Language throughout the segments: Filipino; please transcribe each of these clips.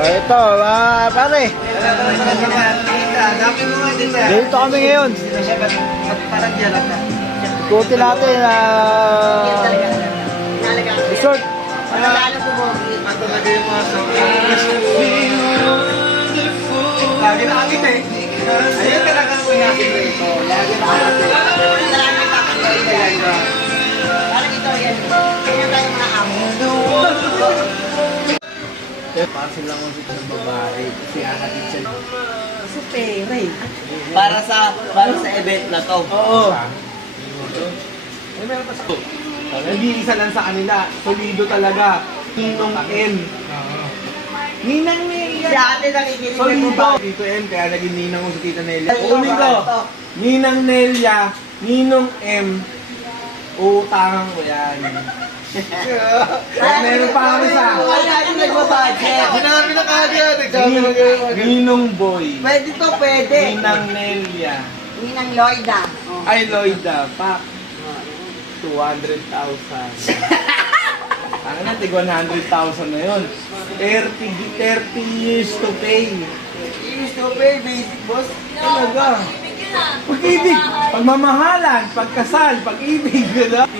Ito, pare. Dito kami ngayon. Ikutin natin. Resort. Lagi na kami eh. Ayun talaga mo natin ito. Lagi na kami. Parang ito yan. Kanya tayo mga amo. Parcel lang ang sa babae. Kasi ahatid siya. Sa pera eh. Para sa event na to. Oo. Ay, meron pa sa... Nag-iisa lang sa kanila. Solido talaga. Ninong N. Ninang Si Nelia. ate nakikinig mo Solido. ba? Tito N, kaya naging ninang ko sa Tita Nelia. Ito, Ulit ko. ito. Ninang Nelia. Ninong M. Utangan ko yan. Meron pa kami sa... Wala yung nagbabudget. Sinabi na kagad. Ninong Boy. Pwede to, pwede. Ninang Nelia. Ninang Lloyda. Ay, Lloyda. Pak. 200,000. Ano na, tig 100,000 na yun. 30 years to pay. Used to pay, basic boss. Talaga. Pag-ibig, pagmamahalan, pagkasal, pag-ibig, gano'n.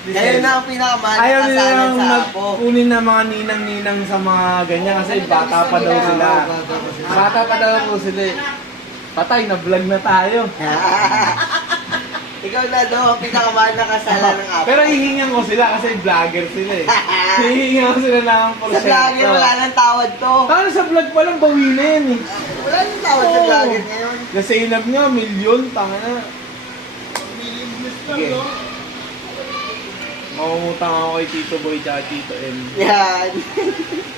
Kaya na ang pinakamahal Ayaw na nila kasalan yung sa apo. magkunin na mga ninang-ninang sa mga ganyan kasi bata pa daw sila. Bata pa daw po sila. Patay, na-vlog na tayo. Ikaw na daw ang pinakamahal na kasalan ng apo. Pero hihingan ko sila kasi vlogger sila eh. Hihingan ko sila ng Sa vlogger, porsyento. wala nang tawad to. Paano sa vlog pa lang bawi na yan eh. Wala nang tawad sa vlogger ngayon. Kasi inab nga, milyon, tanga na. Sige. Mamumutang ako kay Tito Boy at Tito M. Yan.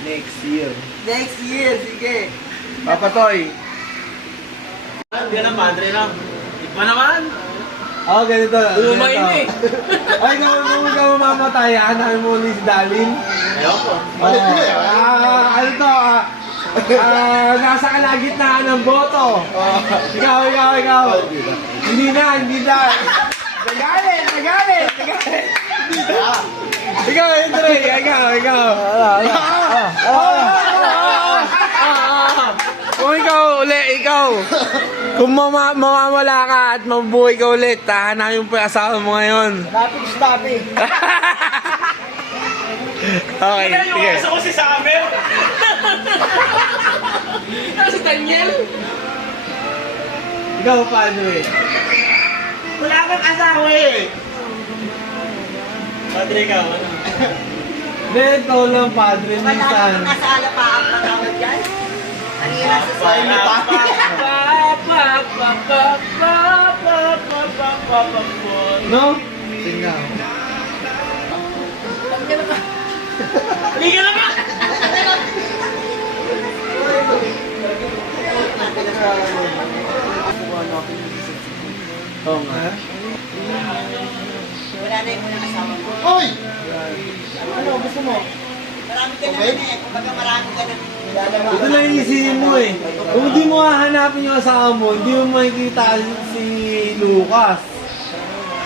Next year. Next year, sige. Papa Toy. Yan ang madre lang. Ikma naman. Oh, ganito. Umay na eh. Ay, kung ikaw mamamatay, hanapin mo ulit si Dalin. Ayoko. Ano to? Nasa kalagitnaan ng boto. Ikaw. Hindi na. Nagalit. Ikaw, Andre. Ikaw. Kung ikaw. Kung mamawala ka at mabuhay ka ulit, hanapin mo pa yung asawa mo ngayon. Rapid stopping. Okay, sige. ko si Samuel. Ano si Daniel? Ikaw, paano eh? Wala kang asawa eh. Padre ka, ano? Ito lang, padre, Wala minsan. kang kasala pa ang pagkawad yan. Ang hirap sa sayo No? Liga na ba? Oo nga. Wala na yung unang asawa mo. Hoy! Ano, gusto mo? Marami ka na eh. Kumbaga marami ka na Ito lang iisipin mo eh. Kung hindi mo hahanapin yung asawa mo, hindi mo makikita si Lucas.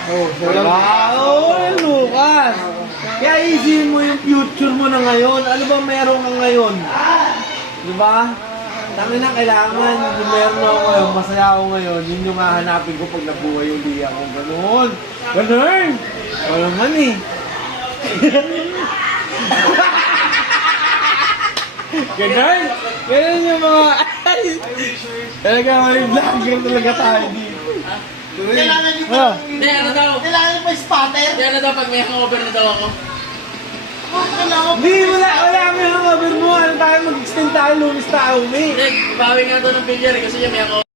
Diba? Oo, Lucas. Kaya iisipin mo yung future mo na ngayon. Ano ba meron ka ngayon? Diba? Tama na, kailangan yung meron ako ngayon, masaya ako ngayon, yun yung hahanapin ko pag nabuhay uli ako. Ganun. Wala naman eh. Ganun yung mga... Talaga may vlogger talaga tayo dito. Kailangan nyo Ah. Hindi, ano daw? Kailangan nyo pa spotter. Hindi, ano daw pag may hangover na daw ako? Hindi, wala kami hangover mo. Ano tayo, mag-extend tayo, lumis tayo, Hindi, bawi nga daw ng bilyar kasi niya may hangover.